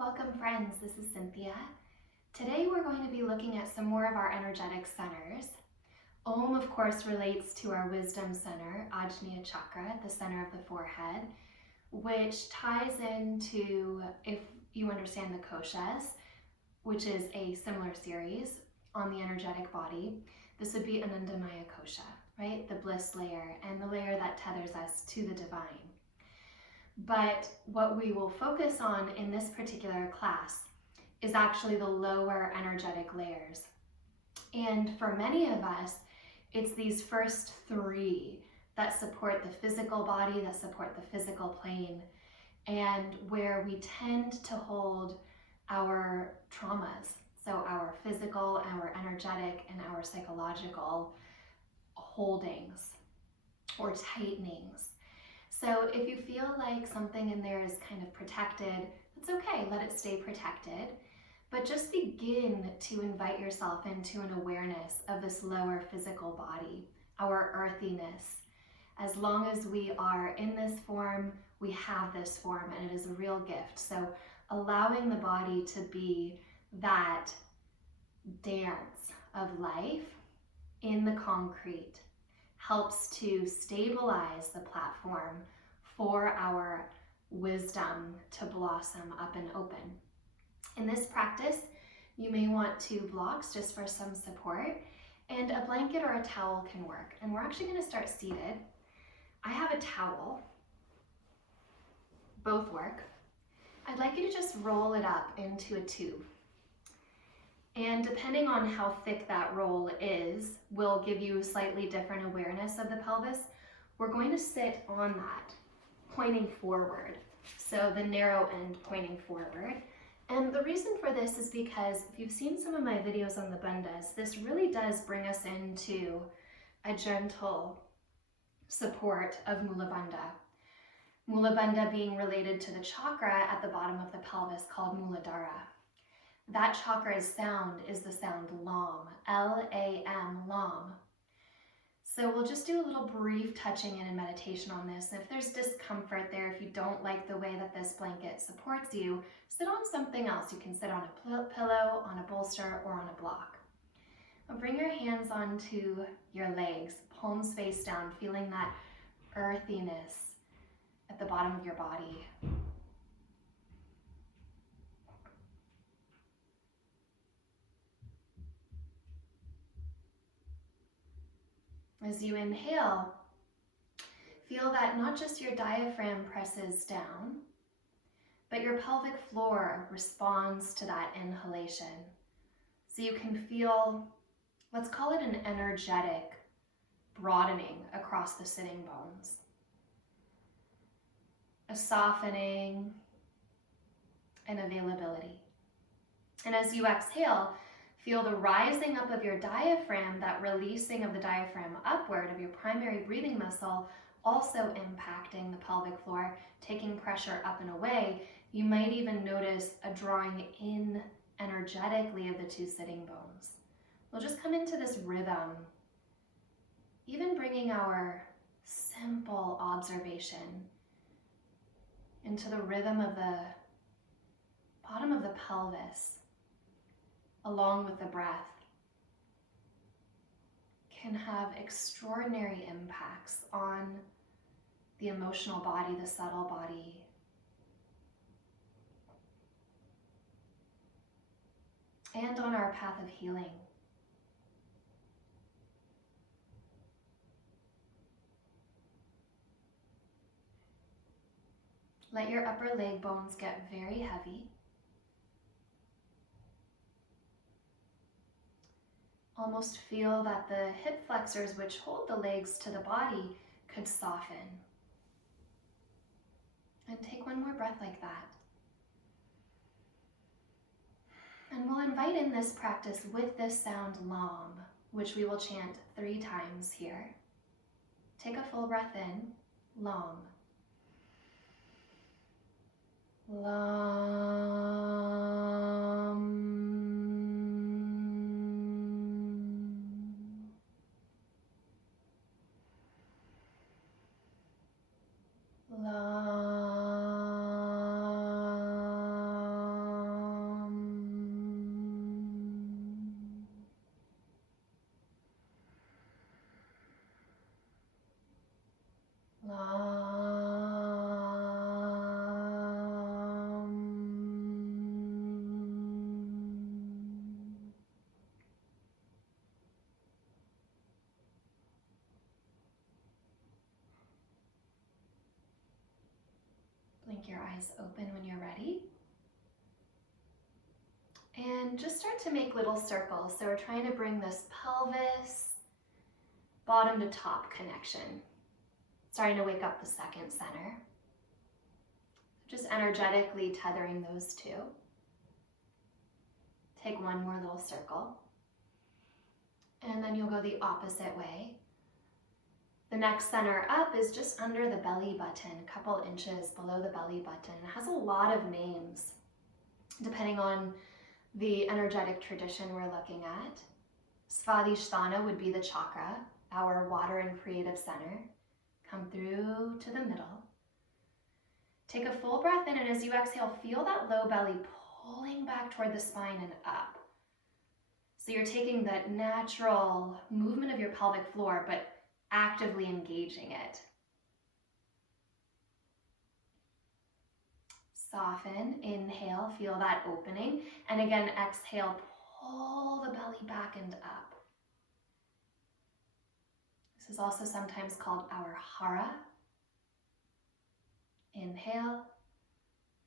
Welcome friends, this is Cynthia. Today we're going to be looking at some more of our energetic centers. Om, of course, relates to our wisdom center, Ajna chakra, the center of the forehead, which ties into, if you understand the koshas, which is a similar series on the energetic body, this would be Anandamaya kosha, right? The bliss layer and the layer that tethers us to the divine. But what we will focus on in this particular class is actually the lower energetic layers. And for many of us, it's these first three that support the physical body, that support the physical plane, and where we tend to hold our traumas. So our physical, our energetic, and our psychological holdings or tightenings. So if you feel like something in there is kind of protected, that's okay, let it stay protected. But just begin to invite yourself into an awareness of this lower physical body, our earthiness. As long as we are in this form, we have this form, and it is a real gift. So allowing the body to be that dance of life in the concrete helps to stabilize the platform for our wisdom to blossom up and open. In this practice, you may want 2 blocks just for some support, and a blanket or a towel can work. And we're actually going to start seated. I have a towel. Both work. I'd like you to just roll it up into a tube. And depending on how thick that roll is, will give you slightly different awareness of the pelvis. We're going to sit on that, pointing forward. So the narrow end pointing forward. And the reason for this is because if you've seen some of my videos on the bandhas, this really does bring us into a gentle support of Mulabandha. Mulabandha being related to the chakra at the bottom of the pelvis called Muladhara. That chakra's sound is the sound Lam, L-A-M, Lam. So we'll just do a little brief touching in and meditation on this. And if there's discomfort there, if you don't like the way that this blanket supports you, sit on something else. You can sit on a pillow, on a bolster, or on a block. Now bring your hands onto your legs, palms face down, feeling that earthiness at the bottom of your body. As you inhale, feel that not just your diaphragm presses down, but your pelvic floor responds to that inhalation. So you can feel, let's call it an energetic broadening across the sitting bones. A softening and availability. And as you exhale, feel the rising up of your diaphragm, that releasing of the diaphragm upward of your primary breathing muscle, also impacting the pelvic floor, taking pressure up and away. You might even notice a drawing in energetically of the 2 sitting bones. We'll just come into this rhythm, even bringing our simple observation into the rhythm of the bottom of the pelvis, along with the breath, can have extraordinary impacts on the emotional body, the subtle body. And on our path of healing. Let your upper leg bones get very heavy. Almost feel that the hip flexors, which hold the legs to the body, could soften. And take one more breath like that. And we'll invite in this practice with this sound Lam, which we will chant 3 times here. Take a full breath in, Lam. Lam. Lam. eyes open when you're ready. And just start to make little circles. So we're trying to bring this pelvis, bottom to top connection. Starting to wake up the second center. Just energetically tethering those two. Take one more little circle. And then you'll go the opposite way. The next center up is just under the belly button, a couple inches below the belly button. It has a lot of names, depending on the energetic tradition we're looking at. Svadisthana would be the chakra, our water and creative center. Come through to the middle. Take a full breath in, and as you exhale, feel that low belly pulling back toward the spine and up. So you're taking that natural movement of your pelvic floor, but actively engaging it. Soften, inhale, feel that opening. And again, exhale, pull the belly back and up. This is also sometimes called our hara. Inhale.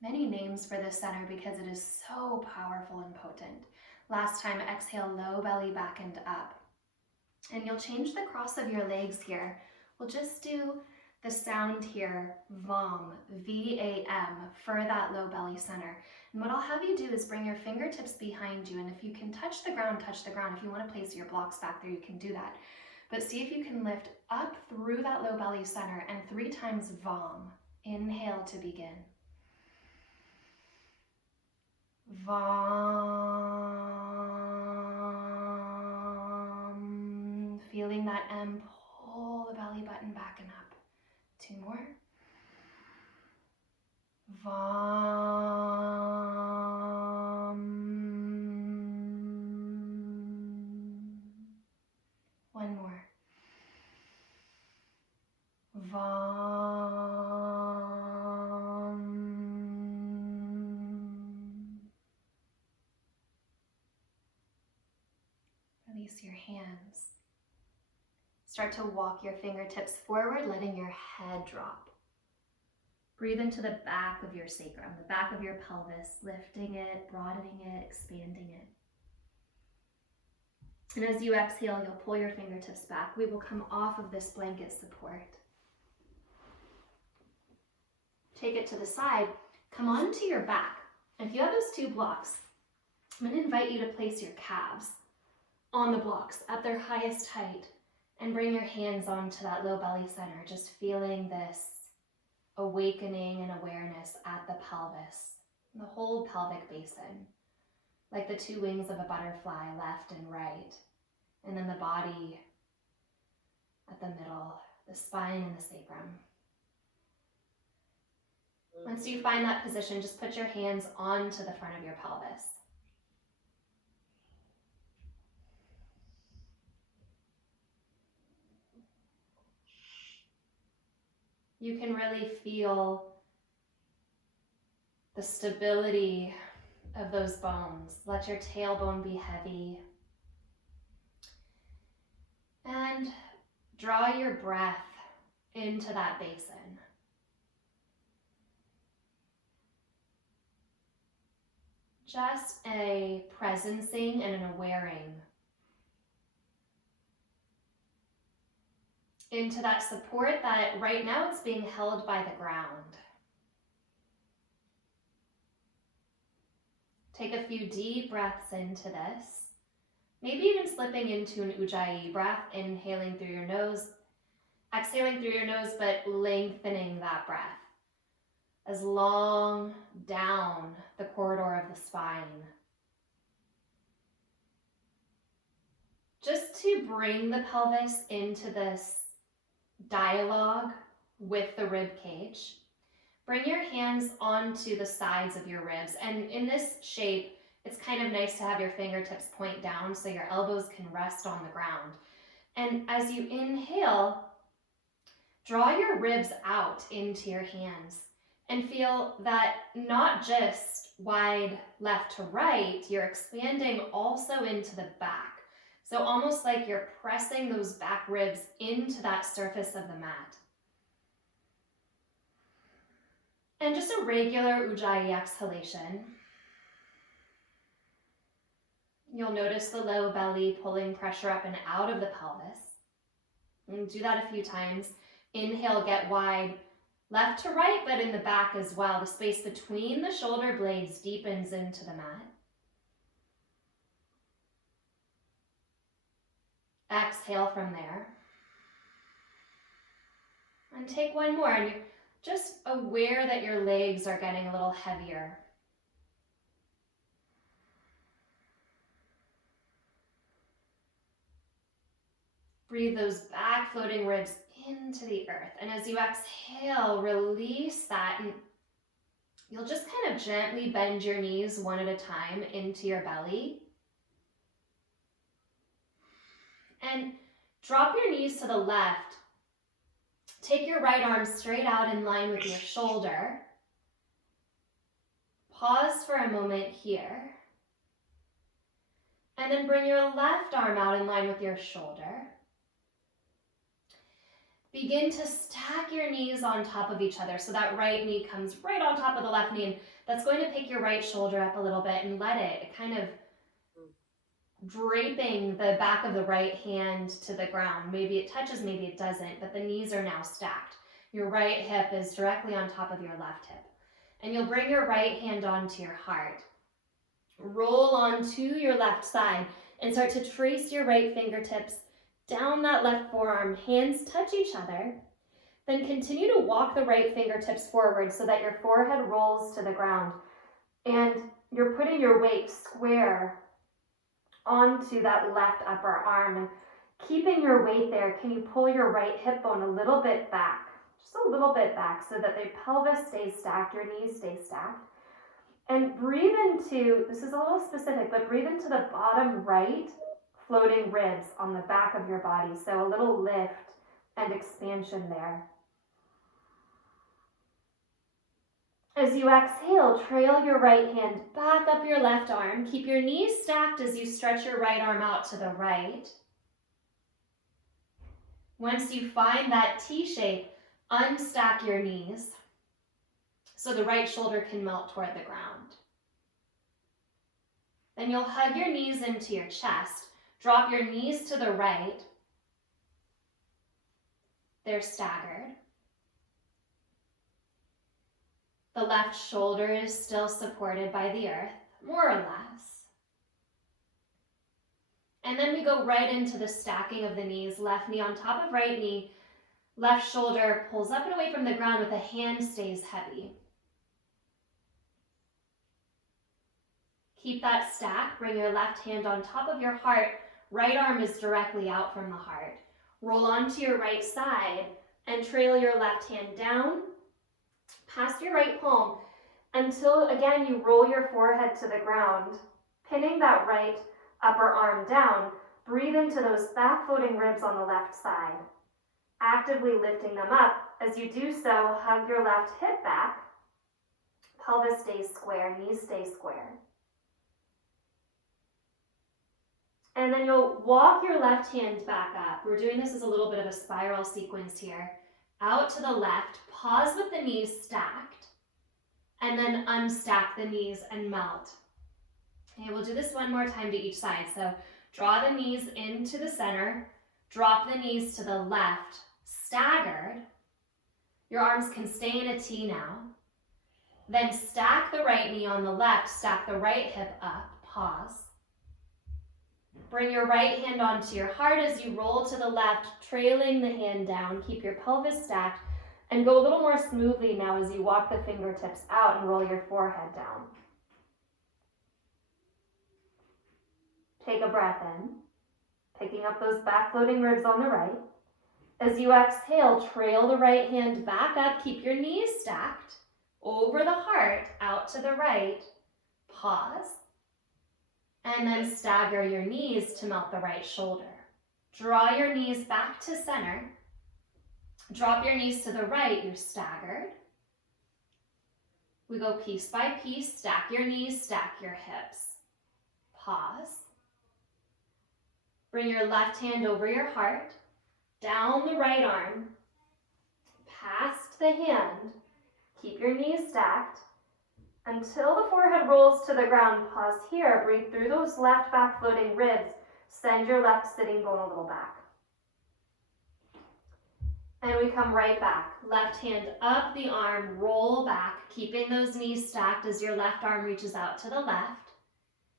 Many names for this center because it is so powerful and potent. Last time, exhale, low belly back and up. And you'll change the cross of your legs here. We'll just do the sound here, VAM, V-A-M, for that low belly center. And what I'll have you do is bring your fingertips behind you, and if you can touch the ground, touch the ground. If you want to place your blocks back there, you can do that. But see if you can lift up through that low belly center, and 3 times VAM. Inhale to begin. VAM. Feeling that M, pull the belly button back and up. 2 more. VAM. 1 more. VAM. Release your hands. Start to walk your fingertips forward, letting your head drop. Breathe into the back of your sacrum, the back of your pelvis, lifting it, broadening it, expanding it. And as you exhale, you'll pull your fingertips back. We will come off of this blanket support. Take it to the side. Come onto your back. And if you have those 2 blocks, I'm going to invite you to place your calves on the blocks at their highest height. And bring your hands onto that low belly center, just feeling this awakening and awareness at the pelvis, the whole pelvic basin, like the 2 wings of a butterfly, left and right, and then the body at the middle, the spine and the sacrum. Once you find that position, just put your hands onto the front of your pelvis. You can really feel the stability of those bones. Let your tailbone be heavy. And draw your breath into that basin. Just a presencing and an awareing into that support that right now it's being held by the ground. Take a few deep breaths into this. Maybe even slipping into an Ujjayi breath, inhaling through your nose, exhaling through your nose, but lengthening that breath as long down the corridor of the spine. Just to bring the pelvis into this dialogue with the rib cage. Bring your hands onto the sides of your ribs, and in this shape it's kind of nice to have your fingertips point down so your elbows can rest on the ground. And as you inhale, draw your ribs out into your hands and feel that not just wide left to right, you're expanding also into the back. So almost like you're pressing those back ribs into that surface of the mat. And just a regular Ujjayi exhalation. You'll notice the low belly pulling pressure up and out of the pelvis. And do that a few times. Inhale, get wide, left to right, but in the back as well. The space between the shoulder blades deepens into the mat. Exhale from there. And take one more, and you're just aware that your legs are getting a little heavier. Breathe those back floating ribs into the earth. And as you exhale, release that. And you'll just kind of gently bend your knees one at a time into your belly. And drop your knees to the left. Take your right arm straight out in line with your shoulder. Pause for a moment here. And then bring your left arm out in line with your shoulder. Begin to stack your knees on top of each other so that right knee comes right on top of the left knee. And that's going to pick your right shoulder up a little bit and let it kind of draping the back of the right hand to the ground. Maybe it touches, maybe it doesn't, but the knees are now stacked. Your right hip is directly on top of your left hip. And you'll bring your right hand onto your heart. Roll onto your left side and start to trace your right fingertips down that left forearm. Hands touch each other. Then continue to walk the right fingertips forward so that your forehead rolls to the ground. And you're putting your weight square onto that left upper arm. And keeping your weight there, can you pull your right hip bone a little bit back? Just a little bit back so that the pelvis stays stacked, your knees stay stacked. And breathe into, this is a little specific, but breathe into the bottom right floating ribs on the back of your body. So a little lift and expansion there. As you exhale, trail your right hand back up your left arm. Keep your knees stacked as you stretch your right arm out to the right. Once you find that T shape, unstack your knees so the right shoulder can melt toward the ground. Then you'll hug your knees into your chest. Drop your knees to the right. They're staggered. The left shoulder is still supported by the earth, more or less. And then we go right into the stacking of the knees. Left knee on top of right knee. Left shoulder pulls up and away from the ground with a hand stays heavy. Keep that stack. Bring your left hand on top of your heart. Right arm is directly out from the heart. Roll onto your right side and trail your left hand down past your right palm until, again, you roll your forehead to the ground, pinning that right upper arm down. Breathe into those back floating ribs on the left side, actively lifting them up. As you do so, hug your left hip back. Pelvis stays square, knees stay square. And then you'll walk your left hand back up. We're doing this as a little bit of a spiral sequence here. Out to the left, pause with the knees stacked, and then unstack the knees and melt. Okay, we'll do this one more time to each side. So draw the knees into the center, drop the knees to the left, staggered. Your arms can stay in a T now. Then stack the right knee on the left, stack the right hip up, pause. Bring your right hand onto your heart as you roll to the left, trailing the hand down. Keep your pelvis stacked and go a little more smoothly now as you walk the fingertips out and roll your forehead down. Take a breath in, picking up those back floating ribs on the right. As you exhale, trail the right hand back up. Keep your knees stacked over the heart, out to the right. Pause. And then stagger your knees to melt the right shoulder. Draw your knees back to center. Drop your knees to the right, you're staggered. We go piece by piece, stack your knees, stack your hips. Pause. Bring your left hand over your heart, down the right arm, past the hand. Keep your knees stacked. Until the forehead rolls to the ground, pause here. Breathe through those left back floating ribs. Send your left sitting bone a little back. And we come right back. Left hand up the arm, roll back, keeping those knees stacked as your left arm reaches out to the left.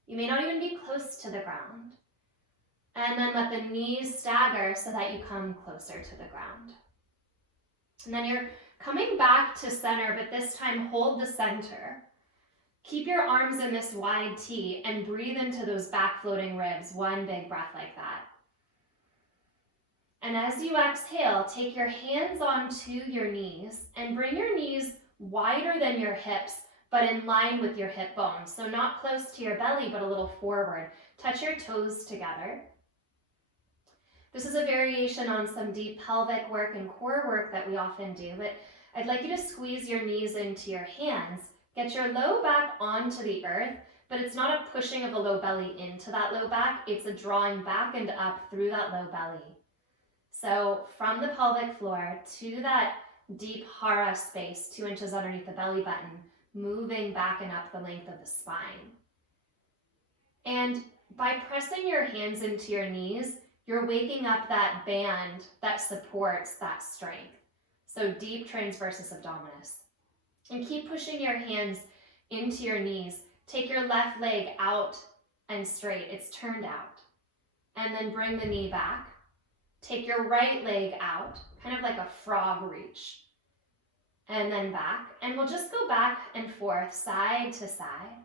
You may not even be close to the ground. And then let the knees stagger so that you come closer to the ground. And then you're coming back to center, but this time hold the center. Keep your arms in this wide T and breathe into those back floating ribs. One big breath like that. And as you exhale, take your hands onto your knees and bring your knees wider than your hips, but in line with your hip bones. So not close to your belly, but a little forward. Touch your toes together. This is a variation on some deep pelvic work and core work that we often do, but I'd like you to squeeze your knees into your hands. Get your low back onto the earth, but it's not a pushing of the low belly into that low back. It's a drawing back and up through that low belly. So from the pelvic floor to that deep hara space, 2 inches underneath the belly button, moving back and up the length of the spine. And by pressing your hands into your knees, you're waking up that band that supports that strength. So deep transversus abdominis. And keep pushing your hands into your knees. Take your left leg out and straight. It's turned out. And then bring the knee back. Take your right leg out, kind of like a frog reach. And then back. And we'll just go back and forth, side to side.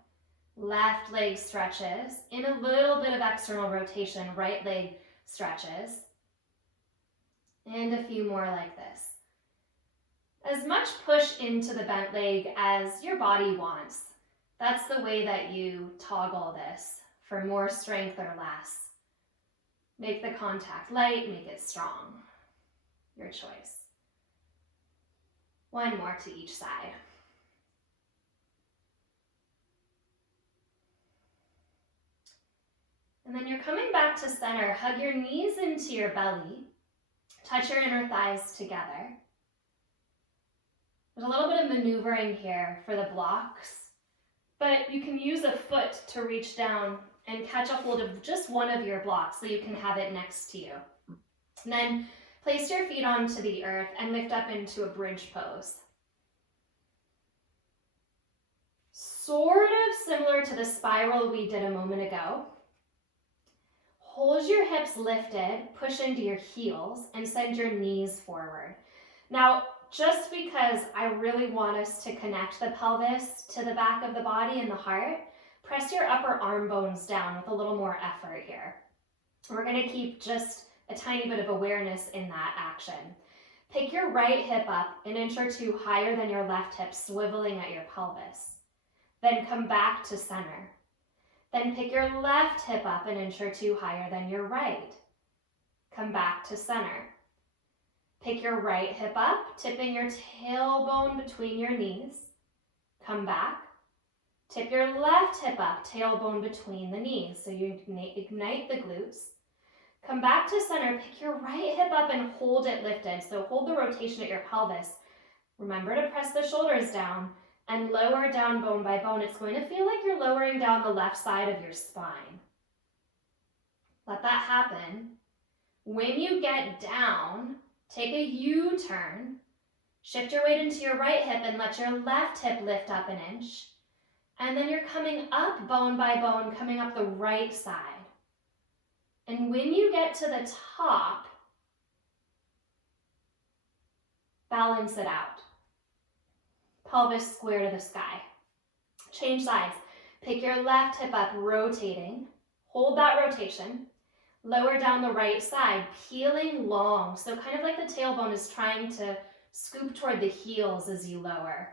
Left leg stretches. In a little bit of external rotation, right leg stretches. And a few more like this. As much push into the bent leg as your body wants. That's the way that you toggle this for more strength or less. Make the contact light, make it strong. Your choice. One more to each side. And then you're coming back to center. Hug your knees into your belly. Touch your inner thighs together. There's a little bit of maneuvering here for the blocks, but you can use a foot to reach down and catch a hold of just one of your blocks so you can have it next to you. And then place your feet onto the earth and lift up into a bridge pose. Sort of similar to the spiral we did a moment ago. Hold your hips lifted, push into your heels, and send your knees forward. Now, just because I really want us to connect the pelvis to the back of the body and the heart, press your upper arm bones down with a little more effort here. We're going to keep just a tiny bit of awareness in that action. Pick your right hip up an inch or two higher than your left hip, swiveling at your pelvis. Then come back to center. Then pick your left hip up an inch or two higher than your right. Come back to center. Pick your right hip up, tipping your tailbone between your knees. Come back. Tip your left hip up, tailbone between the knees, so you ignite the glutes. Come back to center, pick your right hip up and hold it lifted. So hold the rotation at your pelvis. Remember to press the shoulders down and lower down bone by bone. It's going to feel like you're lowering down the left side of your spine. Let that happen. When you get down, take a U-turn. Shift your weight into your right hip and let your left hip lift up an inch. And then you're coming up bone by bone, coming up the right side. And when you get to the top, balance it out. Pelvis square to the sky. Change sides. Pick your left hip up, rotating. Hold that rotation. Lower down the right side, peeling long. So kind of like the tailbone is trying to scoop toward the heels as you lower.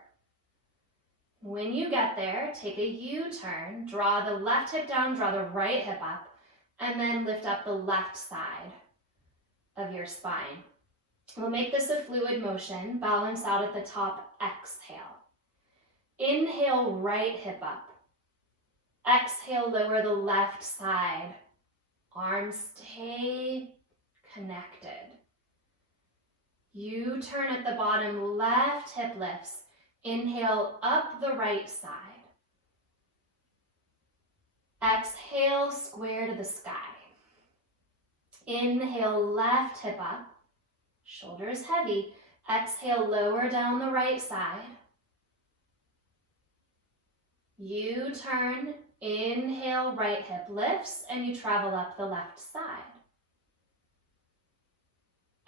When you get there, take a U-turn, draw the left hip down, draw the right hip up, and then lift up the left side of your spine. We'll make this a fluid motion, balance out at the top, exhale. Inhale, right hip up. Exhale, lower the left side. Arms stay connected. U-turn at the bottom, left hip lifts. Inhale up the right side. Exhale, square to the sky. Inhale, left hip up, shoulders heavy. Exhale, lower down the right side. U-turn, inhale, right hip lifts, and you travel up the left side.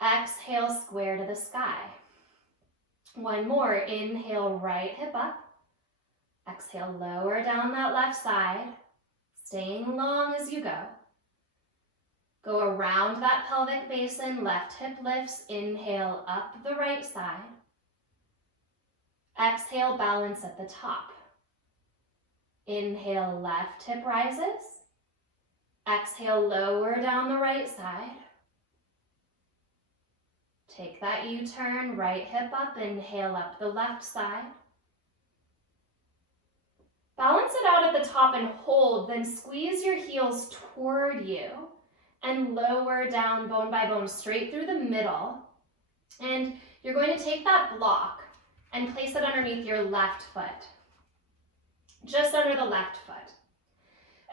Exhale, square to the sky. One more, inhale, right hip up. Exhale, lower down that left side, staying long as you go. Go around that pelvic basin, left hip lifts, inhale up the right side. Exhale, balance at the top. Inhale, left hip rises. Exhale, lower down the right side. Take that U-turn, right hip up, inhale up the left side. Balance it out at the top and hold, then squeeze your heels toward you and lower down bone by bone straight through the middle. And you're going to take that block and place it underneath your left foot, just under the left foot.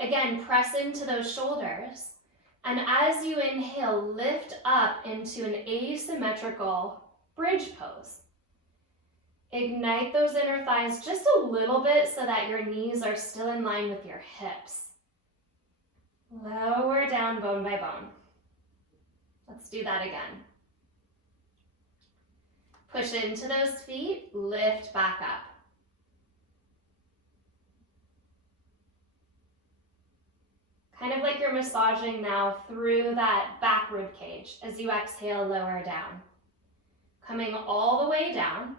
Again, press into those shoulders. And as you inhale, lift up into an asymmetrical bridge pose. Ignite those inner thighs just a little bit so that your knees are still in line with your hips. Lower down bone by bone. Let's do that again. Push into those feet, lift back up. Kind of like you're massaging now through that back rib cage as you exhale, lower down. Coming all the way down.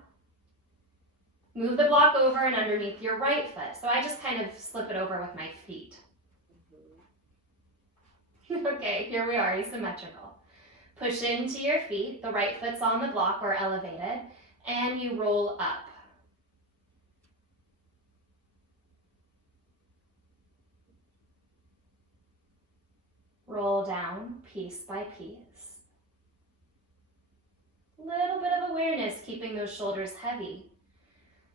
Move the block over and underneath your right foot. So I just kind of slip it over with my feet. Okay, here we are, asymmetrical. Push into your feet, the right foot's on the block or elevated, and you roll up. Roll down piece by piece. Little bit of awareness, keeping those shoulders heavy.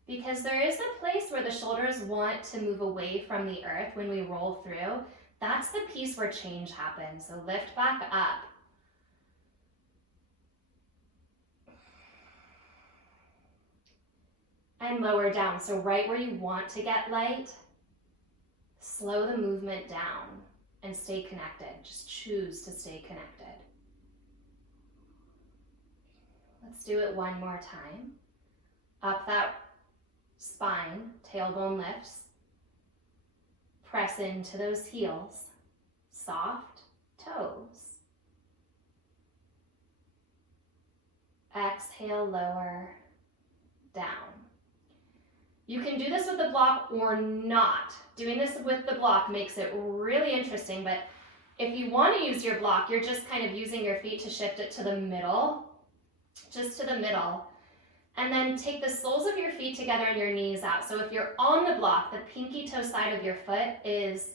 Because there is a place where the shoulders want to move away from the earth when we roll through. That's the piece where change happens. So lift back up. And lower down. So right where you want to get light, slow the movement down and stay connected. Just choose to stay connected. Let's do it one more time. Up that spine, tailbone lifts. Press into those heels, soft toes. Exhale, lower, down. You can do this with the block or not. Doing this with the block makes it really interesting, but if you want to use your block, you're just kind of using your feet to shift it to the middle, just to the middle. And then take the soles of your feet together and your knees out. So if you're on the block, the pinky toe side of your foot is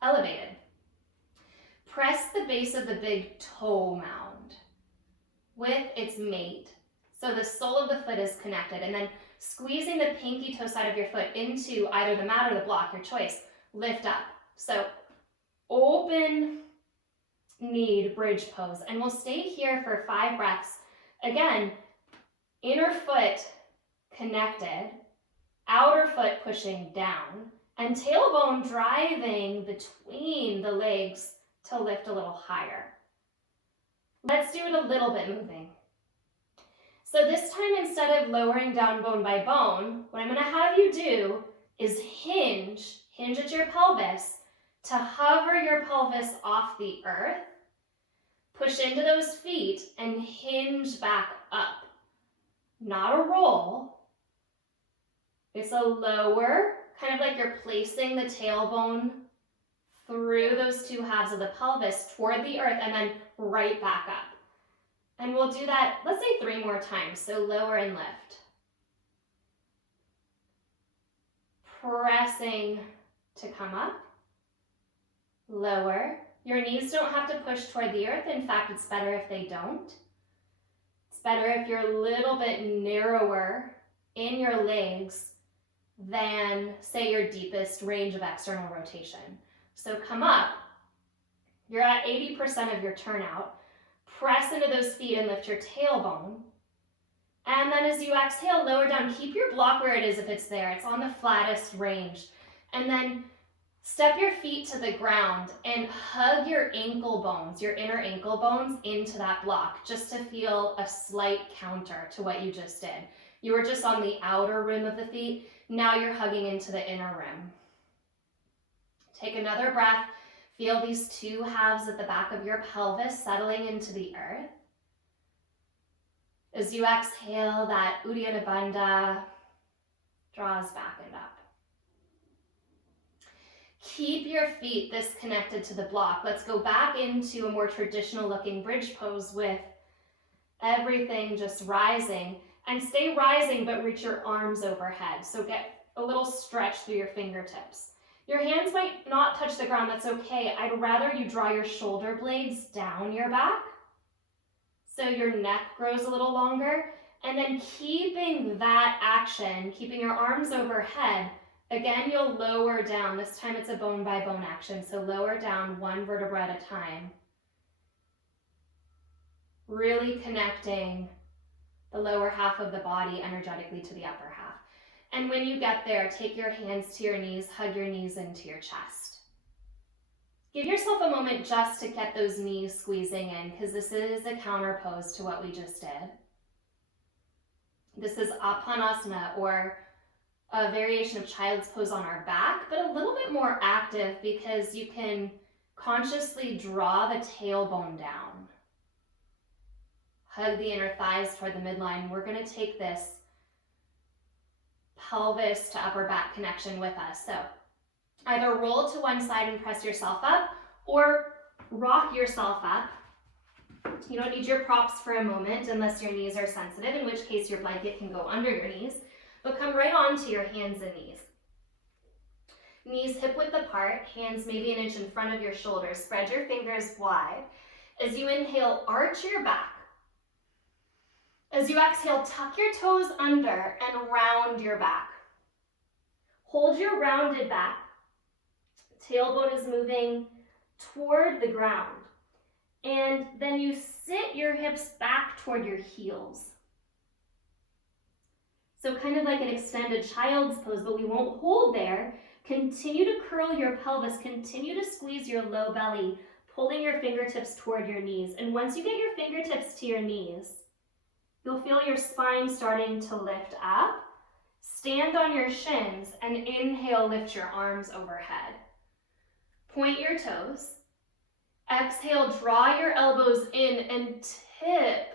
elevated. Press the base of the big toe mound with its mate. So the sole of the foot is connected. And then squeezing the pinky toe side of your foot into either the mat or the block, your choice. Lift up. So open kneed bridge pose. And we'll stay here for 5 breaths. Again, inner foot connected, outer foot pushing down, and tailbone driving between the legs to lift a little higher. Let's do it a little bit moving. So this time, instead of lowering down bone by bone, what I'm going to have you do is hinge at your pelvis to hover your pelvis off the earth, push into those feet, and hinge back up. Not a roll. It's a lower, kind of like you're placing the tailbone through those 2 halves of the pelvis toward the earth and then right back up. And we'll do that, let's say 3 more times. So lower and lift. Pressing to come up. Lower. Your knees don't have to push toward the earth. In fact, it's better if they don't. It's better if you're a little bit narrower in your legs than, say, your deepest range of external rotation. So come up, you're at 80% of your turnout, press into those feet and lift your tailbone. And then as you exhale, lower down, keep your block where it is if it's there, it's on the flattest range. And then step your feet to the ground and hug your ankle bones, your inner ankle bones into that block, just to feel a slight counter to what you just did. You were just on the outer rim of the feet. Now you're hugging into the inner rim. Take another breath. Feel these two halves at the back of your pelvis settling into the earth. As you exhale, that Uddiyana Bandha draws back and up. Keep your feet this connected to the block. Let's go back into a more traditional looking bridge pose with everything just rising. And stay rising, but reach your arms overhead. So get a little stretch through your fingertips. Your hands might not touch the ground, that's okay. I'd rather you draw your shoulder blades down your back so your neck grows a little longer. And then keeping that action, keeping your arms overhead, again, you'll lower down. This time it's a bone by bone action, so lower down one vertebra at a time. Really connecting the lower half of the body energetically to the upper half. And when you get there, take your hands to your knees, hug your knees into your chest. Give yourself a moment just to get those knees squeezing in, because this is a counter pose to what we just did. This is Uphanasana, or a variation of child's pose on our back, but a little bit more active because you can consciously draw the tailbone down. Hug the inner thighs toward the midline. We're going to take this pelvis to upper back connection with us. So either roll to one side and press yourself up, or rock yourself up. You don't need your props for a moment unless your knees are sensitive, in which case your blanket can go under your knees, but come right onto your hands and knees. Knees hip width apart, hands maybe an inch in front of your shoulders. Spread your fingers wide. As you inhale, arch your back. As you exhale, tuck your toes under and round your back. Hold your rounded back. Tailbone is moving toward the ground. And then you sit your hips back toward your heels. So kind of like an extended child's pose, but we won't hold there. Continue to curl your pelvis. Continue to squeeze your low belly, pulling your fingertips toward your knees. And once you get your fingertips to your knees, you'll feel your spine starting to lift up. Stand on your shins and inhale, lift your arms overhead. Point your toes. Exhale, draw your elbows in and tip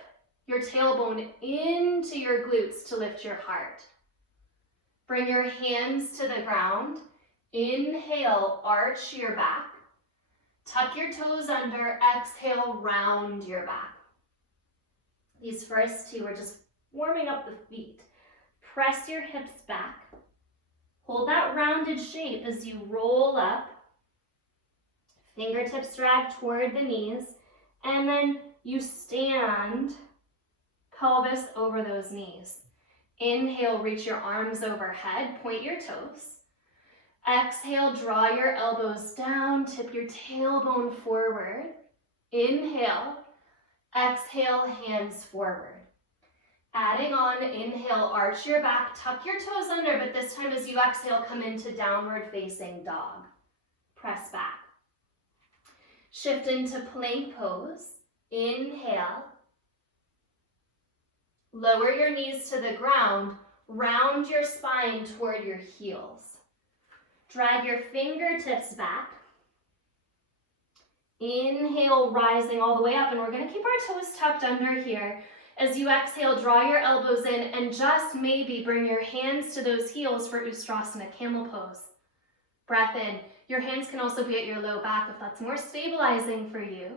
your tailbone into your glutes to lift your heart. Bring your hands to the ground. Inhale, arch your back. Tuck your toes under. Exhale, round your back. These first two are just warming up the feet. Press your hips back. Hold that rounded shape as you roll up. Fingertips drag toward the knees. And then you stand pelvis over those knees. Inhale, reach your arms overhead. Point your toes. Exhale, draw your elbows down. Tip your tailbone forward. Inhale. Exhale, hands forward. Adding on, inhale, arch your back, tuck your toes under, but this time as you exhale, come into downward facing dog. Press back. Shift into plank pose. Inhale. Lower your knees to the ground. Round your spine toward your heels. Drag your fingertips back. Inhale, rising all the way up, and we're going to keep our toes tucked under here. As you exhale, draw your elbows in and just maybe bring your hands to those heels for Ustrasana, Camel Pose. Breath in. Your hands can also be at your low back if that's more stabilizing for you.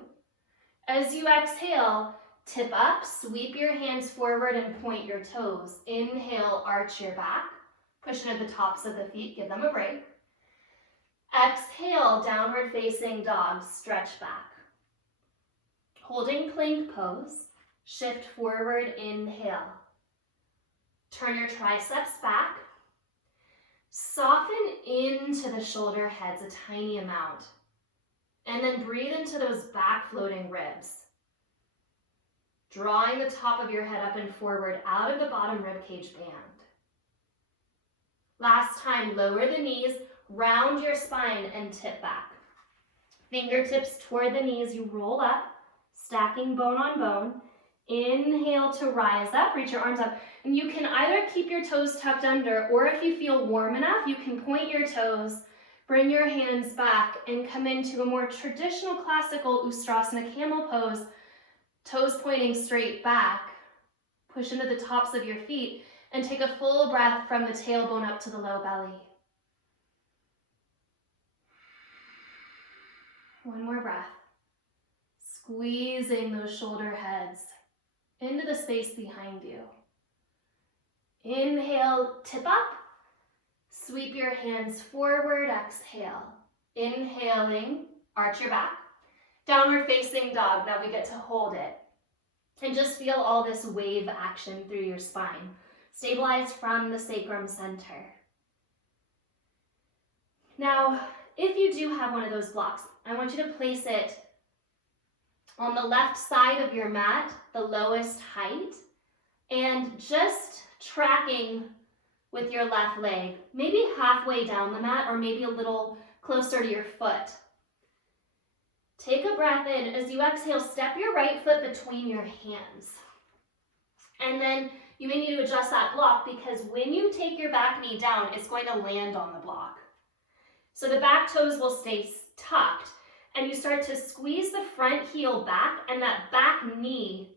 As you exhale, tip up, sweep your hands forward and point your toes. Inhale, arch your back. Push into the tops of the feet, give them a break. Exhale, downward facing dog, stretch back. Holding plank pose, shift forward, inhale. Turn your triceps back. Soften into the shoulder heads a tiny amount. And then breathe into those back floating ribs. Drawing the top of your head up and forward out of the bottom ribcage band. Last time, lower the knees, round your spine and tip back. Fingertips toward the knees, you roll up, stacking bone on bone. Inhale to rise up, reach your arms up. And you can either keep your toes tucked under, or if you feel warm enough, you can point your toes, bring your hands back, and come into a more traditional classical Ustrasana Camel pose, toes pointing straight back. Push into the tops of your feet and take a full breath from the tailbone up to the low belly. One more breath. Squeezing those shoulder heads into the space behind you. Inhale, tip up. Sweep your hands forward, exhale. Inhaling, arch your back. Downward facing dog, now we get to hold it. And just feel all this wave action through your spine. Stabilize from the sacrum center. Now, if you do have one of those blocks, I want you to place it on the left side of your mat, the lowest height, and just tracking with your left leg, maybe halfway down the mat or maybe a little closer to your foot. Take a breath in. As you exhale, step your right foot between your hands. And then you may need to adjust that block because when you take your back knee down, it's going to land on the block. So the back toes will stay tucked, and you start to squeeze the front heel back and that back knee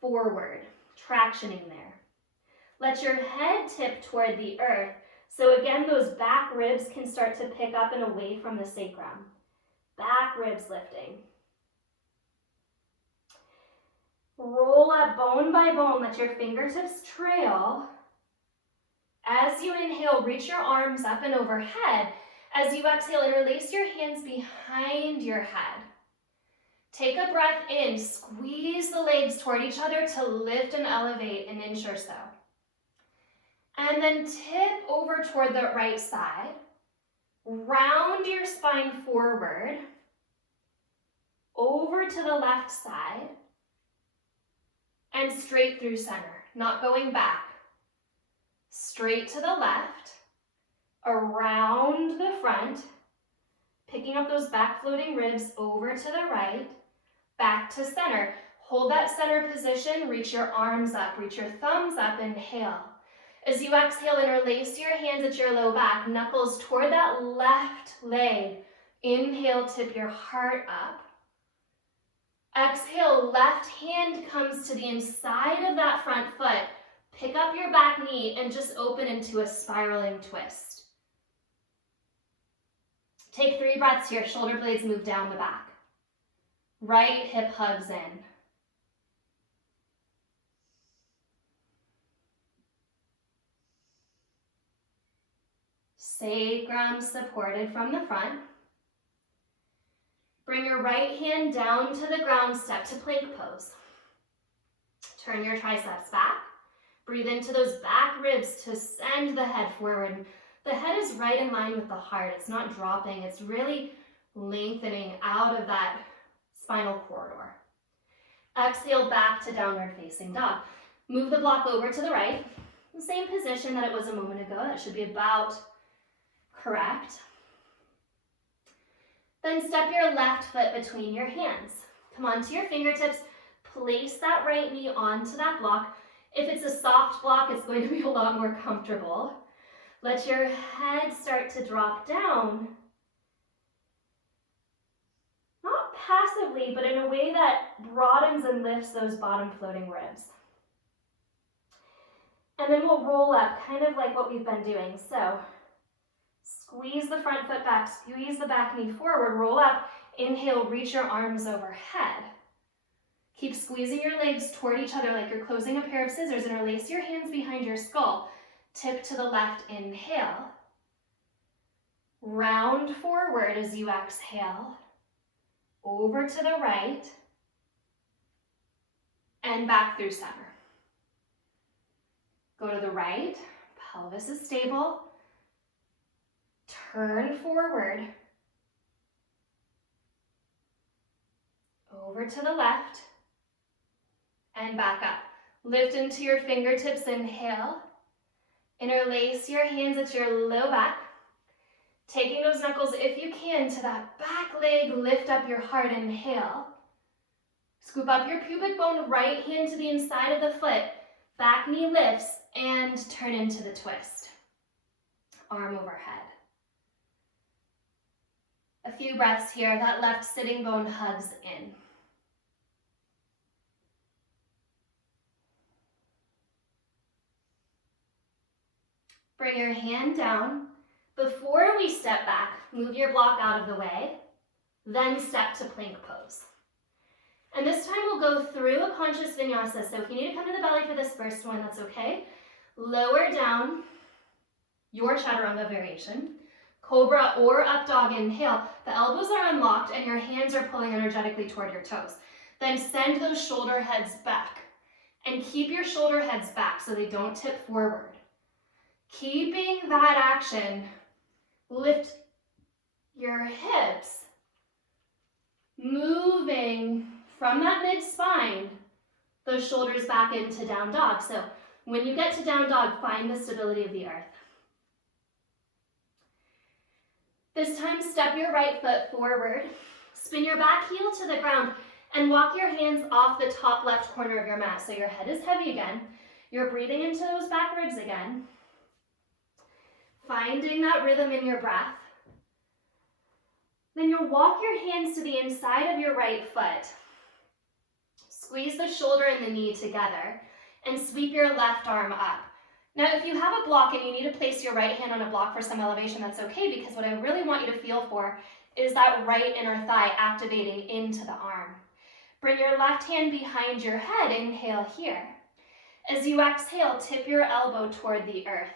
forward, tractioning there. Let your head tip toward the earth. So again, those back ribs can start to pick up and away from the sacrum. Back ribs lifting. Roll up bone by bone. Let your fingertips trail. As you inhale, reach your arms up and overhead. As you exhale, interlace your hands behind your head. Take a breath in. Squeeze the legs toward each other to lift and elevate an inch or so. And then tip over toward the right side. Round your spine forward. Over to the left side. And straight through center, not going back. Straight to the left, around the front, picking up those back floating ribs over to the right, back to center. Hold that center position, reach your arms up, reach your thumbs up, inhale. As you exhale, interlace your hands at your low back, knuckles toward that left leg. Inhale, tip your heart up. Exhale, left hand comes to the inside of that front foot. Pick up your back knee and just open into a spiraling twist. Take 3 breaths here. Shoulder blades move down the back. Right hip hugs in. Sacrum supported from the front. Bring your right hand down to the ground, step to plank pose. Turn your triceps back. Breathe into those back ribs to send the head forward. The head is right in line with the heart. It's not dropping. It's really lengthening out of that spinal corridor. Exhale back to downward facing dog. Move the block over to the right. The same position that it was a moment ago. That should be about correct. Then step your left foot between your hands. Come onto your fingertips. Place that right knee onto that block. If it's a soft block, it's going to be a lot more comfortable. Let your head start to drop down. Not passively, but in a way that broadens and lifts those bottom floating ribs. And then we'll roll up, kind of like what we've been doing. So squeeze the front foot back, squeeze the back knee forward, roll up, inhale, reach your arms overhead. Keep squeezing your legs toward each other like you're closing a pair of scissors. Interlace your hands behind your skull. Tip to the left, inhale. Round forward as you exhale. Over to the right. And back through center. Go to the right, pelvis is stable. Turn forward. Over to the left. And back up. Lift into your fingertips, inhale. Interlace your hands at your low back. Taking those knuckles, if you can, to that back leg, lift up your heart, inhale. Scoop up your pubic bone, right hand to the inside of the foot. Back knee lifts and turn into the twist. Arm overhead. A few breaths here. That left sitting bone hugs in. Bring your hand down. Before we step back, move your block out of the way, then step to plank pose. And this time we'll go through a conscious vinyasa. So if you need to come to the belly for this first one, that's okay. Lower down your chaturanga variation. Cobra or up dog, inhale. The elbows are unlocked and your hands are pulling energetically toward your toes. Then send those shoulder heads back and keep your shoulder heads back so they don't tip forward. Keeping that action, lift your hips, moving from that mid-spine, those shoulders back into down dog. So when you get to down dog, find the stability of the earth. This time, step your right foot forward, spin your back heel to the ground, and walk your hands off the top left corner of your mat. So your head is heavy again. You're breathing into those back ribs again. Finding that rhythm in your breath. Then you'll walk your hands to the inside of your right foot. Squeeze the shoulder and the knee together and sweep your left arm up. Now, if you have a block and you need to place your right hand on a block for some elevation, that's okay, because what I really want you to feel for is that right inner thigh activating into the arm. Bring your left hand behind your head, inhale here. As you exhale, tip your elbow toward the earth.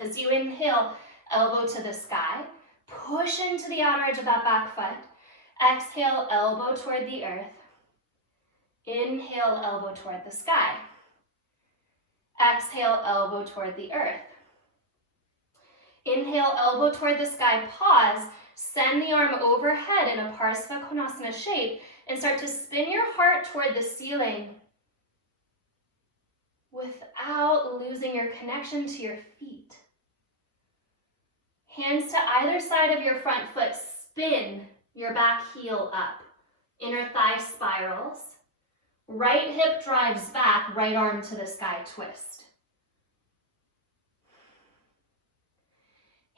As you inhale, elbow to the sky, push into the outer edge of that back foot. Exhale, elbow toward the earth. Inhale, elbow toward the sky. Exhale, elbow toward the earth. Inhale, elbow toward the sky, pause, send the arm overhead in a Hanasana shape, and start to spin your heart toward the ceiling without losing your connection to your feet. Hands to either side of your front foot, spin your back heel up. Inner thigh spirals. Right hip drives back, right arm to the sky, twist.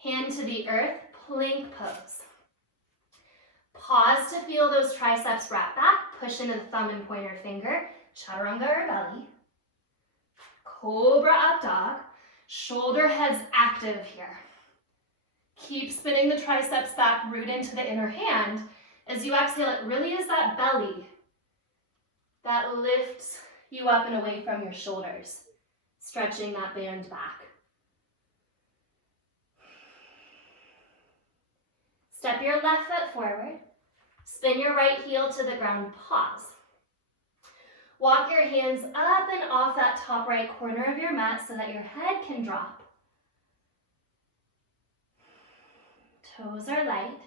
Hand to the earth, plank pose. Pause to feel those triceps wrap back, push into the thumb and pointer finger, chaturanga or belly. Cobra up dog, shoulder heads active here. Keep spinning the triceps back, root into the inner hand. As you exhale, it really is that belly that lifts you up and away from your shoulders, stretching that band back. Step your left foot forward, spin your right heel to the ground, pause. Walk your hands up and off that top right corner of your mat so that your head can drop. Toes are light.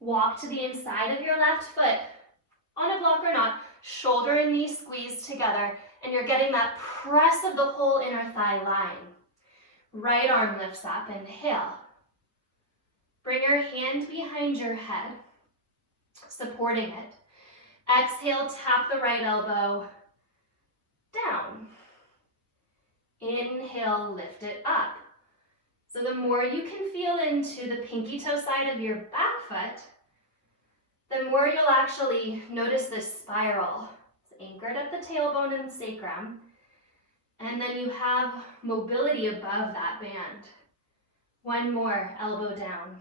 Walk to the inside of your left foot, on a block or not, shoulder and knee squeezed together, and you're getting that press of the whole inner thigh line. Right arm lifts up, inhale. Bring your hand behind your head, supporting it. Exhale, tap the right elbow down. Inhale, lift it up. So the more you can feel into the pinky toe side of your back foot, the more you'll actually notice this spiral. It's anchored at the tailbone and sacrum. And then you have mobility above that band. One more, elbow down.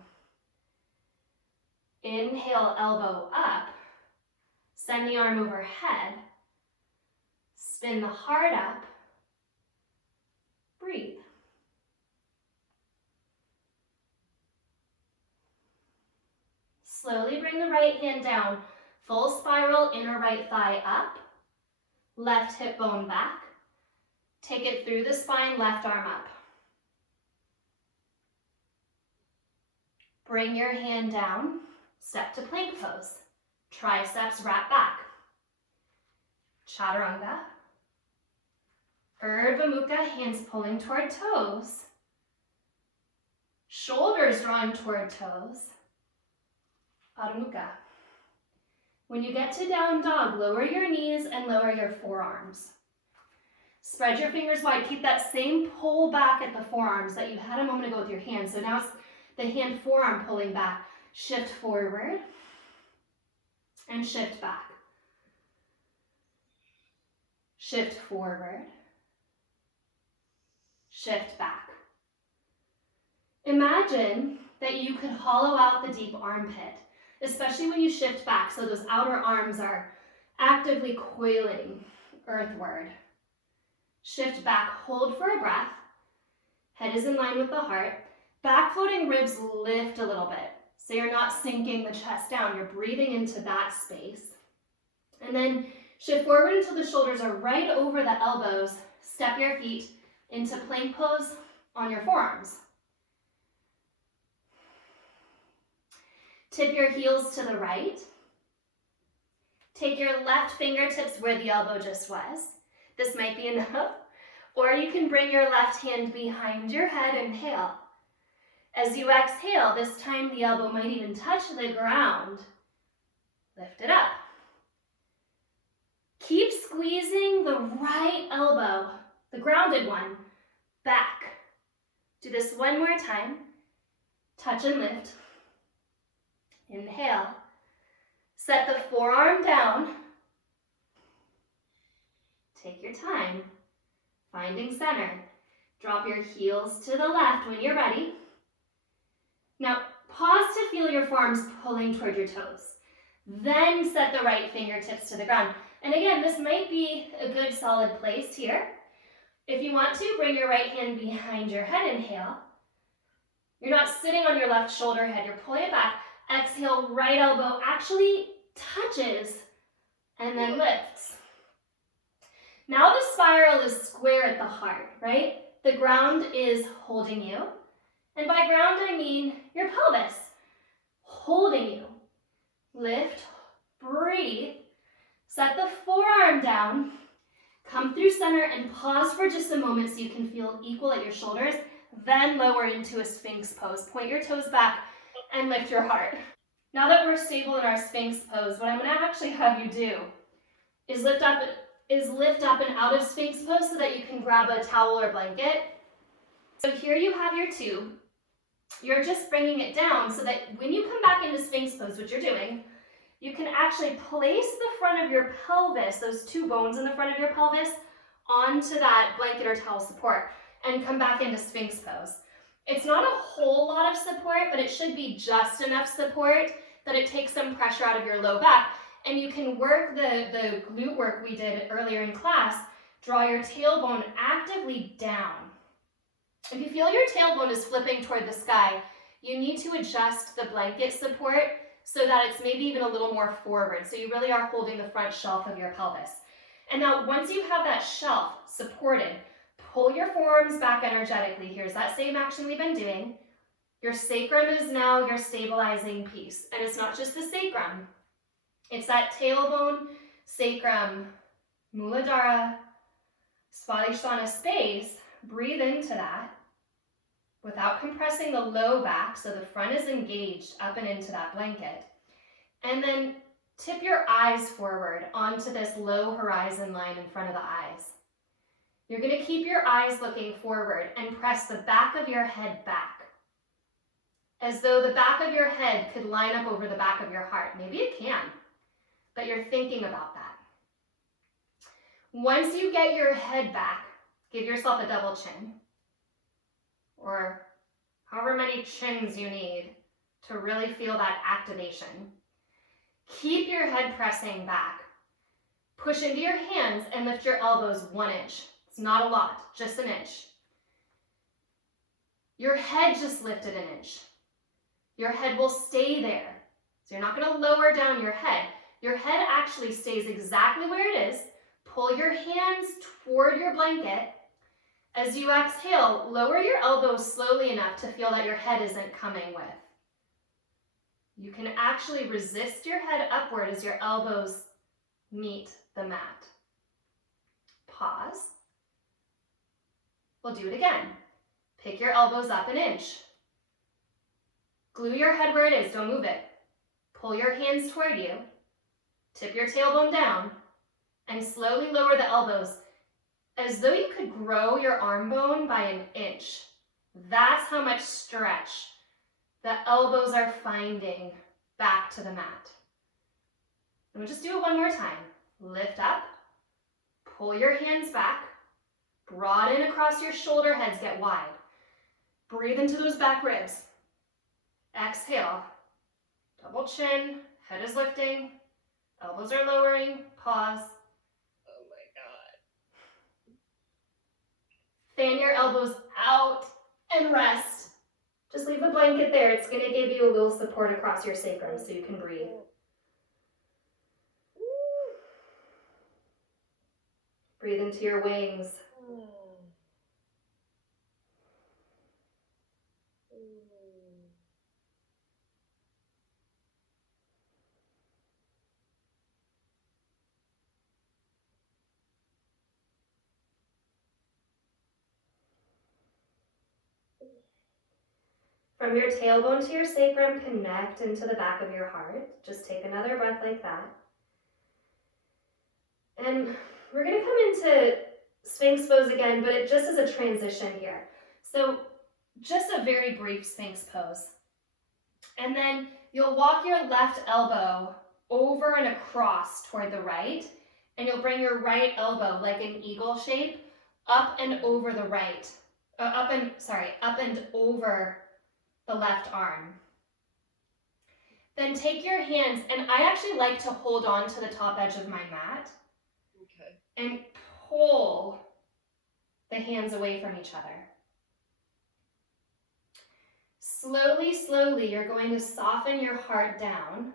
Inhale, elbow up. Send the arm overhead. Spin the heart up. Breathe. Slowly bring the right hand down. Full spiral, inner right thigh up. Left hip bone back. Take it through the spine, left arm up. Bring your hand down, step to plank pose. Triceps wrap back. Chaturanga. Urdhva Mukha, hands pulling toward toes. Shoulders drawing toward toes. Adho Mukha. When you get to down dog, lower your knees and lower your forearms. Spread your fingers wide. Keep that same pull back at the forearms that you had a moment ago with your hands. So now it's the hand forearm pulling back. Shift forward and shift back. Shift forward. Shift back. Imagine that you could hollow out the deep armpit, especially when you shift back, so those outer arms are actively coiling earthward. Shift back, hold for a breath. Head is in line with the heart. Back floating ribs lift a little bit, so you're not sinking the chest down. You're breathing into that space. And then shift forward until the shoulders are right over the elbows. Step your feet into plank pose on your forearms. Tip your heels to the right. Take your left fingertips where the elbow just was. This might be enough. Or you can bring your left hand behind your head, inhale. As you exhale, this time the elbow might even touch the ground. Lift it up. Keep squeezing the right elbow, the grounded one, back. Do this one more time. Touch and lift. Inhale. Set the forearm down. Take your time. Finding center. Drop your heels to the left when you're ready. Now, pause to feel your forearms pulling toward your toes. Then set the right fingertips to the ground. And again, this might be a good solid place here. If you want to, bring your right hand behind your head, inhale. You're not sitting on your left shoulder head, you're pulling it back. Exhale, right elbow actually touches and then lifts. Now the spiral is square at the heart, right? The ground is holding you. And by ground, I mean your pelvis holding you. Lift, breathe, set the forearm down, come through center and pause for just a moment so you can feel equal at your shoulders, then lower into a Sphinx pose. Point your toes back and lift your heart. Now that we're stable in our Sphinx pose, what I'm going to actually have you do is lift up and out of Sphinx pose so that you can grab a towel or blanket. So here you have your tube. You're just bringing it down so that when you come back into Sphinx pose, which you're doing, you can actually place the front of your pelvis, those two bones in the front of your pelvis, onto that blanket or towel support and come back into Sphinx pose. It's not a whole lot of support, but it should be just enough support that it takes some pressure out of your low back. And you can work the glute work we did earlier in class. Draw your tailbone actively down. If you feel your tailbone is flipping toward the sky, you need to adjust the blanket support so that it's maybe even a little more forward. So you really are holding the front shelf of your pelvis. And now once you have that shelf supported, pull your forearms back energetically. Here's that same action we've been doing. Your sacrum is now your stabilizing piece. And it's not just the sacrum. It's that tailbone, sacrum, Muladhara, Svadisthana space. Breathe into that without compressing the low back so the front is engaged up and into that blanket. And then tip your eyes forward onto this low horizon line in front of the eyes. You're going to keep your eyes looking forward and press the back of your head back, as though the back of your head could line up over the back of your heart. Maybe it can, but you're thinking about that. Once you get your head back, give yourself a double chin, or however many chins you need to really feel that activation. Keep your head pressing back. Push into your hands and lift your elbows 1 inch. It's not a lot, just an inch. Your head just lifted an inch. Your head will stay there. So you're not going to lower down your head. Your head actually stays exactly where it is. Pull your hands toward your blanket As you exhale, lower your elbows slowly enough to feel that your head isn't coming with. You can actually resist your head upward as your elbows meet the mat. Pause. We'll do it again. Pick your elbows up an inch. Glue your head where it is, don't move it. Pull your hands toward you. Tip your tailbone down and slowly lower the elbows as though you could grow your arm bone by an inch. That's how much stretch the elbows are finding back to the mat. And we'll just do it one more time. Lift up, pull your hands back, broaden across your shoulder heads, get wide. Breathe into those back ribs. Exhale, double chin, head is lifting, elbows are lowering, pause. Oh my God. Fan your elbows out and rest. Just leave the blanket there. It's going to give you a little support across your sacrum so you can breathe. Breathe into your wings. From your tailbone to your sacrum, connect into the back of your heart. Just take another breath like that. And we're going to come into Sphinx Pose again, but it just is a transition here. So just a very brief Sphinx Pose. And then you'll walk your left elbow over and across toward the right, and you'll bring your right elbow like an eagle shape up and over the right, up and over the left arm. Then take your hands, and I actually like to hold on to the top edge of my mat. Okay. And pull the hands away from each other. Slowly, slowly, you're going to soften your heart down.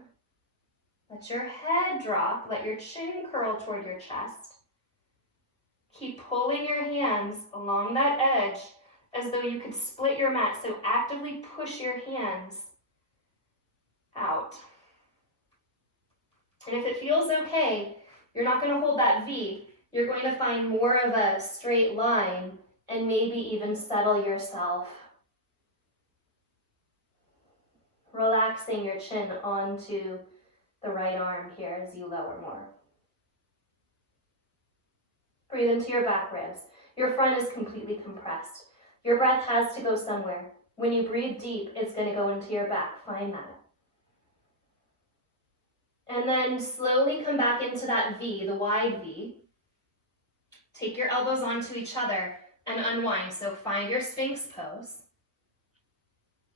Let your head drop, let your chin curl toward your chest. Keep pulling your hands along that edge as though you could split your mat, so actively push your hands out. And if it feels okay, you're not going to hold that V. You're going to find more of a straight line and maybe even settle yourself. Relaxing your chin onto the right arm here as you lower more. Breathe into your back ribs. Your front is completely compressed. Your breath has to go somewhere. When you breathe deep, it's going to go into your back. Find that. And then slowly come back into that V, the wide V. Take your elbows onto each other and unwind. So find your Sphinx Pose.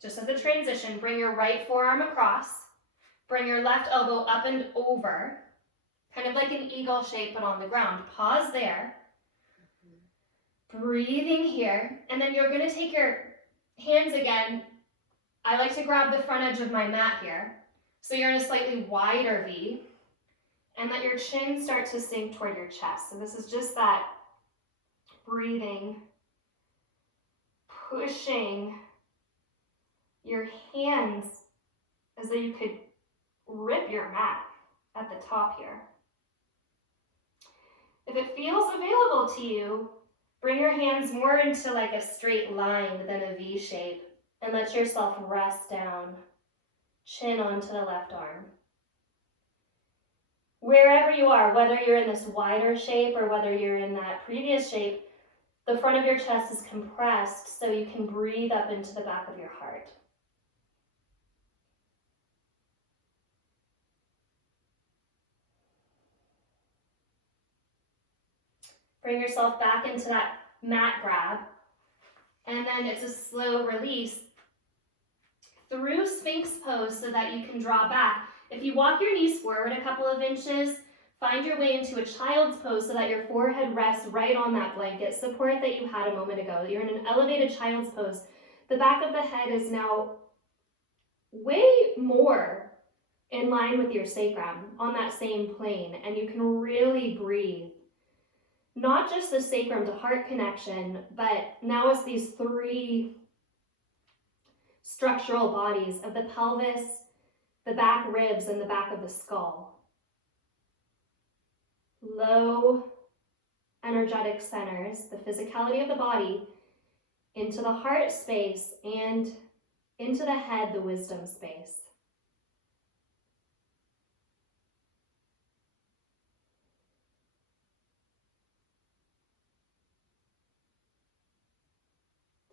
Just as a transition, bring your right forearm across. Bring your left elbow up and over, kind of like an eagle shape, but on the ground. Pause there. Breathing here. And then you're going to take your hands again. I like to grab the front edge of my mat here. So you're in a slightly wider V. And let your chin start to sink toward your chest. So this is just that breathing, pushing your hands as though you could rip your mat at the top here. If it feels available to you, bring your hands more into like a straight line than a V shape and let yourself rest down, chin onto the left arm. Wherever you are, whether you're in this wider shape or whether you're in that previous shape, the front of your chest is compressed so you can breathe up into the back of your heart. Bring yourself back into that mat grab, and then it's a slow release through Sphinx Pose so that you can draw back. If you walk your knees forward a couple of inches, find your way into a child's pose so that your forehead rests right on that blanket support that you had a moment ago. You're in an elevated child's pose. The back of the head is now way more in line with your sacrum on that same plane, and you can really breathe not just the sacrum to heart connection, but now it's these three structural bodies of the pelvis, the back ribs, and the back of the skull. Low energetic centers, the physicality of the body, into the heart space and into the head, the wisdom space.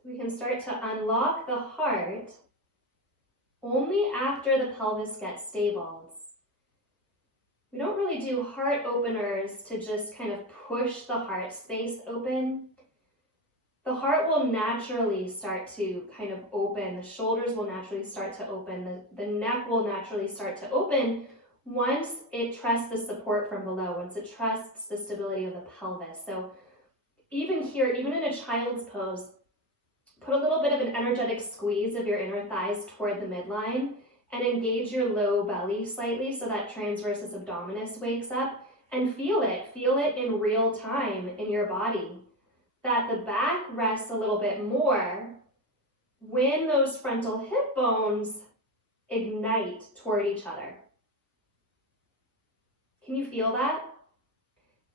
We can start to unlock the heart only after the pelvis gets stable. We don't really do heart openers to just kind of push the heart space open. The heart will naturally start to kind of open. The shoulders will naturally start to open. The neck will naturally start to open once it trusts the support from below, once it trusts the stability of the pelvis. So even here, even in a child's pose, put a little bit of an energetic squeeze of your inner thighs toward the midline and engage your low belly slightly so that transversus abdominis wakes up, and feel it in real time in your body. That the back rests a little bit more when those frontal hip bones ignite toward each other. Can you feel that?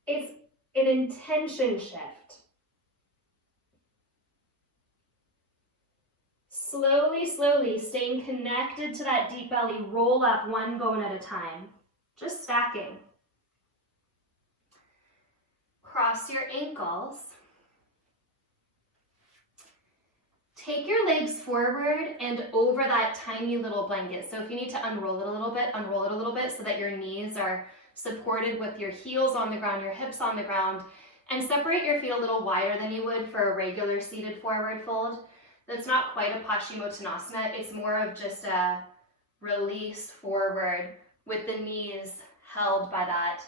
It's an intention shift. Slowly, slowly, staying connected to that deep belly, roll up one bone at a time, just stacking. Cross your ankles. Take your legs forward and over that tiny little blanket. So if you need to unroll it a little bit so that your knees are supported with your heels on the ground, your hips on the ground, and separate your feet a little wider than you would for a regular seated forward fold. That's not quite a Paschimottanasana, it's more of just a release forward with the knees held by that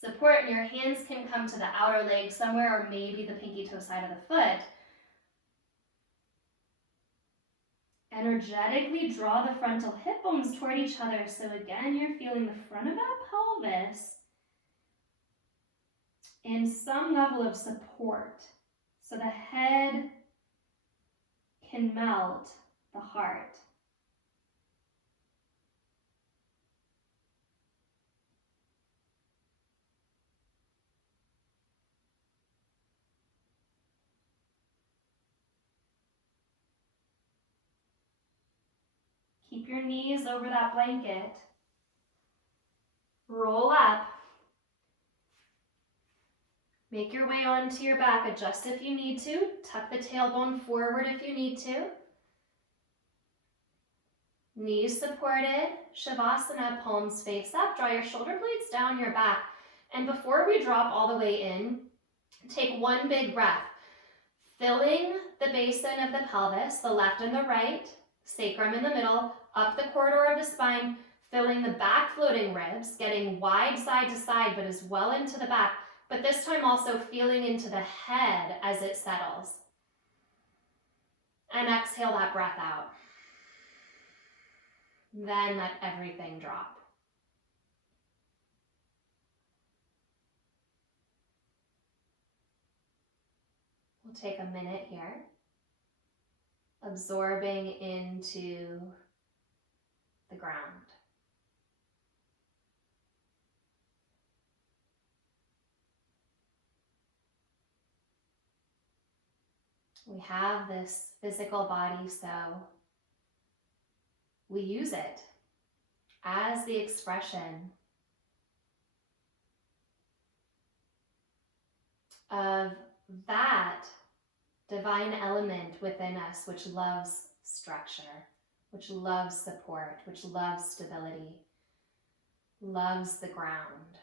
support, and your hands can come to the outer leg somewhere, or maybe the pinky toe side of the foot. Energetically draw the frontal hip bones toward each other, so again, you're feeling the front of that pelvis in some level of support, so the head can melt the heart. Keep your knees over that blanket. Roll up. Make your way onto your back. Adjust if you need to. Tuck the tailbone forward if you need to. Knees supported. Shavasana, palms face up. Draw your shoulder blades down your back. And before we drop all the way in, take one big breath. Filling the basin of the pelvis, the left and the right, sacrum in the middle, up the corridor of the spine, filling the back floating ribs, getting wide side to side, but as well into the back, but this time also feeling into the head as it settles. And exhale that breath out. Then let everything drop. We'll take a minute here, absorbing into the ground. We have this physical body, so we use it as the expression of that divine element within us, which loves structure, which loves support, which loves stability, loves the ground.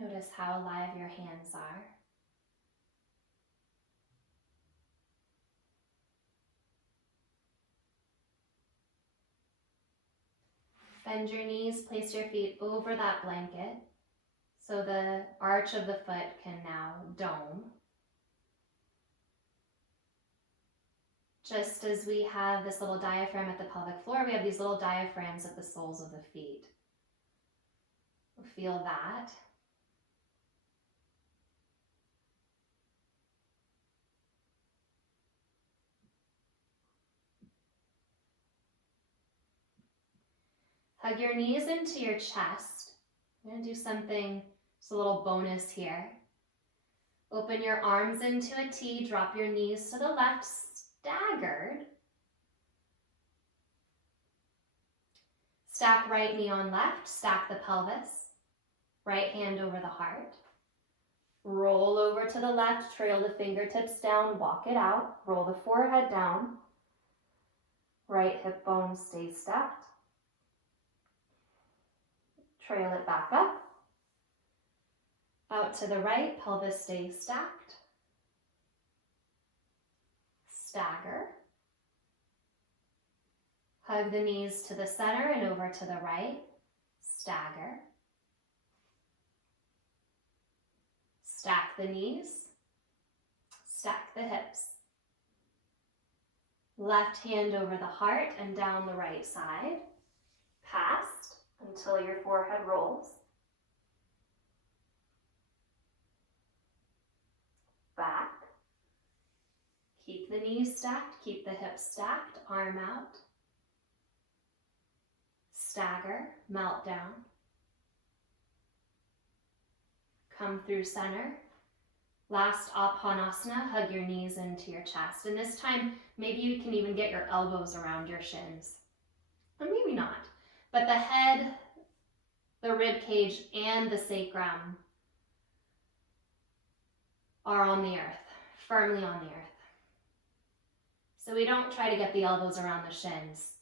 Notice how alive your hands are. Bend your knees, place your feet over that blanket so the arch of the foot can now dome. Just as we have this little diaphragm at the pelvic floor, we have these little diaphragms at the soles of the feet. Feel that. Hug your knees into your chest. I'm going to do something, just a little bonus here. Open your arms into a T, drop your knees to the left, staggered. Stack right knee on left, stack the pelvis. Right hand over the heart. Roll over to the left, trail the fingertips down, walk it out. Roll the forehead down. Right hip bone stays stacked. Trail it back up. Out to the right, pelvis stays stacked. Stagger. Hug the knees to the center and over to the right. Stagger. Stack the knees. Stack the hips. Left hand over the heart and down the right side. Past until your forehead rolls. Back. Keep the knees stacked, keep the hips stacked, arm out. Stagger, melt down. Come through center. Last Uphanasana, hug your knees into your chest. And this time, maybe you can even get your elbows around your shins. Or maybe not. But the head, the rib cage, and the sacrum are on the earth, firmly on the earth. So we don't try to get the elbows around the shins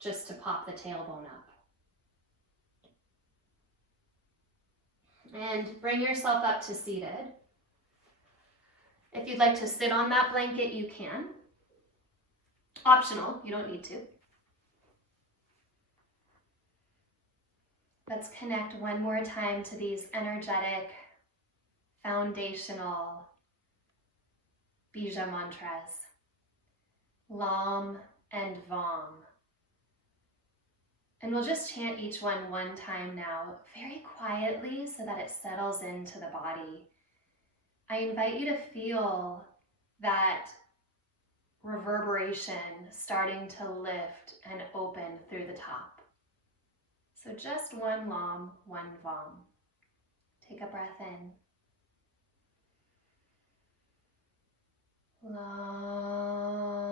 just to pop the tailbone up. And bring yourself up to seated. If you'd like to sit on that blanket, you can. Optional, you don't need to. Let's connect one more time to these energetic, foundational Bija mantras. Lam and Vam. And we'll just chant each one time now, very quietly so that it settles into the body. I invite you to feel that reverberation starting to lift and open through the top. So just one Lam, one Vam. Take a breath in. Lam.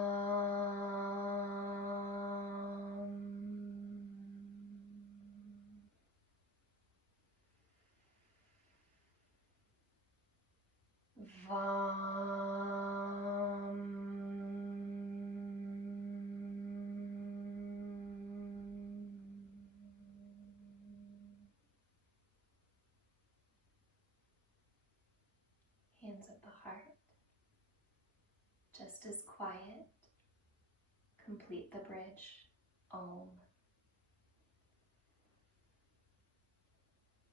Hands at the heart. Just as quiet. Complete the bridge. Om.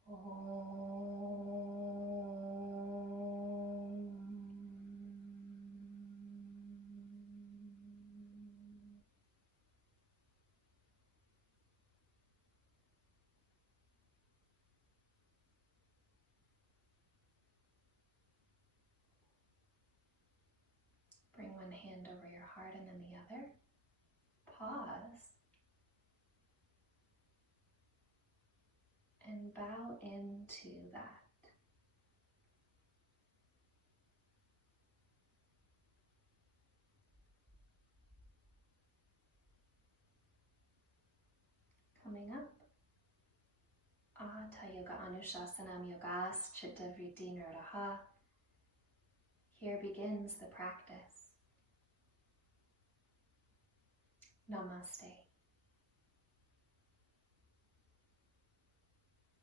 Om. Bring one hand over your heart and then the other. Pause. And bow into that. Coming up. Hatha Yoga Anushasanam Yogas Chitta Vritti Nirdaha. Here begins the practice. Namaste.